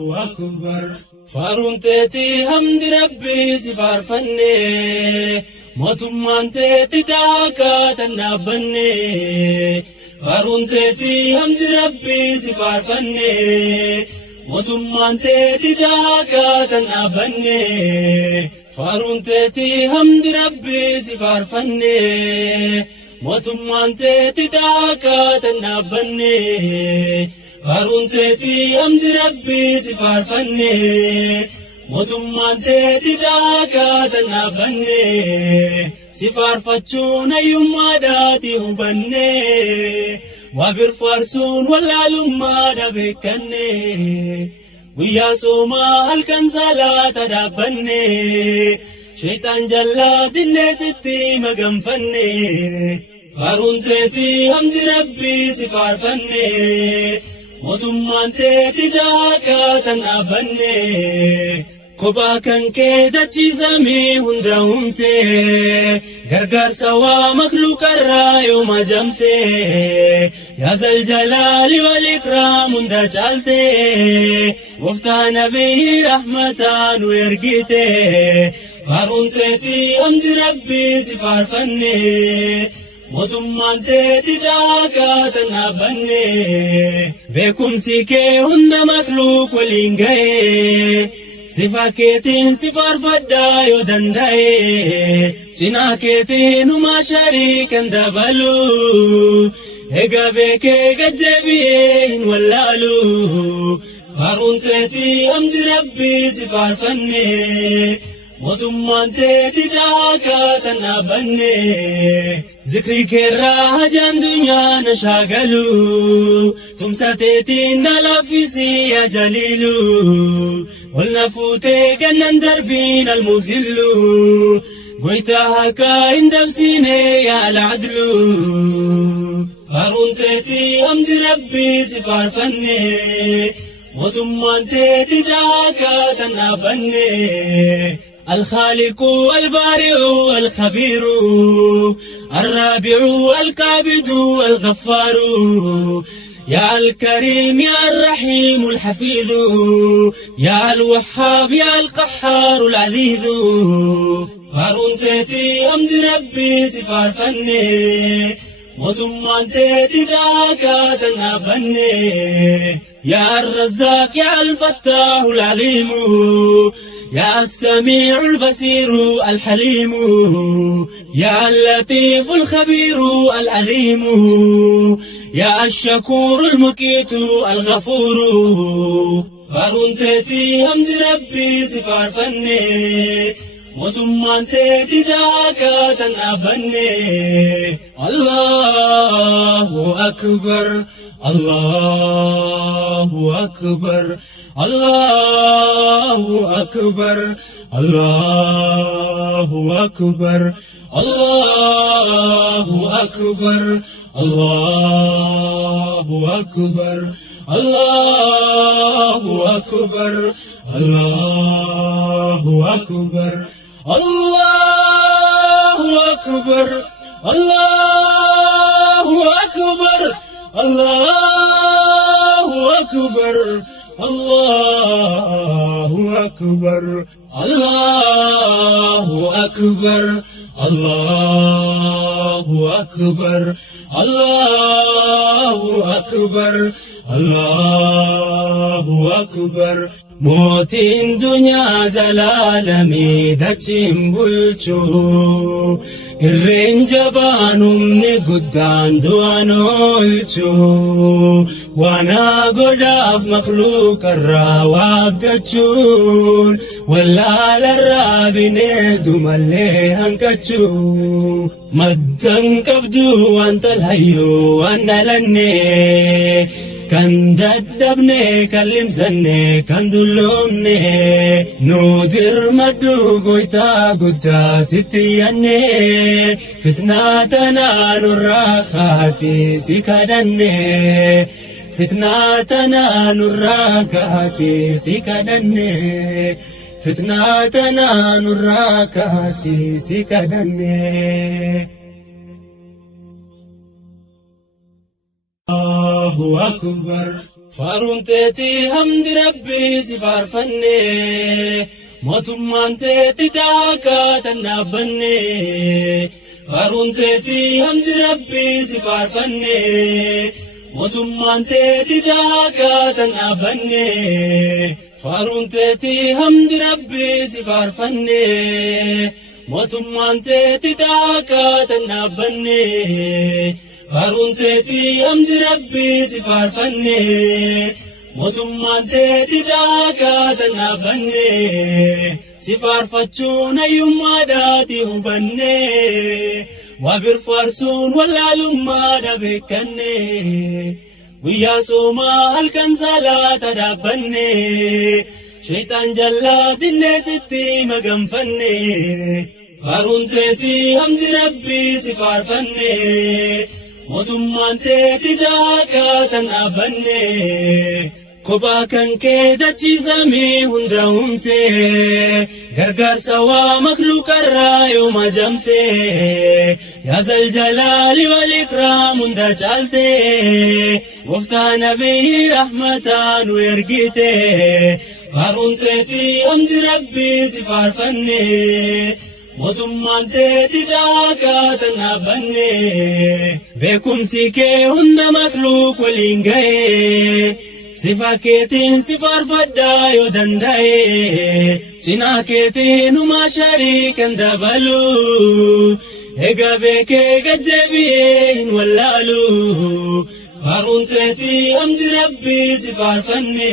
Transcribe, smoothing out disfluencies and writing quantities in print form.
أكبر فارون تيتي حمد ربي sifarfanne موتمان تيتي تاكا تنابني فارون تيتي حمد ربي sifarfanne موتمان تيتي تاكا تنابني فارون تيتي حمد ربي sifarfanne موتمان تيتي تاكا تنابني فارون تيتي حمد ربي sifarfanne موتمان تيتي تاكا تنابني sifarfachuun ayyummaa daati hubanne wabir farsuun wallaalummaa beekanne guyyaa soomaa halkan salaata dhaabbanne shaytaan jallaa dinneesitti maganfanne faaruun teetii hamdi rabbii sifarfanne mootummaan teetii daakaa tan dhaabbanne kophaa kan kee dachiisamee hunda humte gargaarsa waa makluuqarraa yoo majamte yaa zal jalaali wal ikraam hunda caalte gooftaa nabii rahmataa nu ergite faaruun teetii hamdi rabbii sifarfanne mootummaan teetii daakaa tan dhaabbanne beekumsi kee hunda makluuq waliin ga'e sifa keetiin sifarfadhaa yoo danda'e cinaa keetiin humaa shariikan dabalu egaa beekee gaddeebi'ee hin wallaalu faaruun teetii hamdi rabbii sifarfanne mootummaan teetii daakaa tan dhaabbanne zikrii keerraa hajaan dunyaa na shaagalu tumsa teetiin na laffisii yaa jaliilu walna fuutee gannan darbiin almuzillu goytaa hakaa hin dabsine yaa alcadlu faaruun teetii hamdi rabbii sifarfanne mootummaan teetii daakaa tan dhaabbanne الخالق البارئ الخبير الرابع الكابد الغفار يا الكريم يا الرحيم الحفيظ يا الوهاب يا القهار العزيز فارون تيتي حمد ربي sifarfanne mootummaan teetii daakaa tan dhaabbanne يا الرزاق يا الفتاح العليم يا السميع البصير الحليم يا اللطيف الخبير العليم يا الشكور المقيت الغفور فارون تيتي حمد ربي sifarfanne mootummaan teetii daakaa tan dhaabbanne Allahu akbar Allahu akbar Allahu akbar Allahu akbar Allahu akbar Allahu akbar Allahu akbar Allahu akbar Allahu akbar Allahu akbar Allahu akbar Allahu akbar Allahu akbar Allahu akbar Allahu akbar Allahu akbar mootiin dunyaa zalaalamii dachiin bulchu irreen jabaan humni guddaan du'aan oolchu waanaa godhaaf makluuqarraa waabdachuun wallaalarraa bineeldu mallee hanqachuu maddan qabdu waan talhayyuu waan dhalanne kan dadhabne kan limsanne kan dulloomne nu dirmadhu goytaa guddaa sitti yanne fitnaa tanaa nurraa kaasii si kadhanne fitnaa tanaa nurraa kaasii si kadhanne fitnaa tanaa nurraa kaasii si kadhanne Allahu akbar faaruun teeti hamdi Rabbi sifarfanne mootummaan teeti taakatan dhaabbanne faaruun teeti hamdi Rabbi sifarfanne mootummaan teeti taakatan dhaabbanne faaruun teeti hamdi Rabbi sifarfanne mootummaan teeti taakatan dhaabbanne faaruun teeti hamdi Rabbi sifarfanne mootummaan teeti taakatan dhaabbanne sifarfachuun hayyummaadhaati hubanne waabir faarsuun wallaalummaadha beekanne guyyaa soomaa halkan salaata dhaabbanne shaytaan jallaa dinnee sitti maganfanne faaruun teeti hamdi Rabbi sifarfanne mootummaan teeti taakatan dhaabbanne kophaa kan kee dachiisamee hunda humte gargaarsa waa makluuqarraa yoo majamte yaa zal jalaali wal ikraam hunda caalte gooftaa nabii rahmataa nu ergite faaruun teeti hamdi Rabbi sifarfanne mootummaan teeti taakatan dhaabbanne beekumsi kee hunda makluuq waliin ga'e sifa keetiin sifarfadhaa yoo danda'e cinaa keetiin humaa shariikan dabalu egaa beekee gaddeebi'ee hin wallaalu faaruun teeti hamdi Rabbi sifarfanne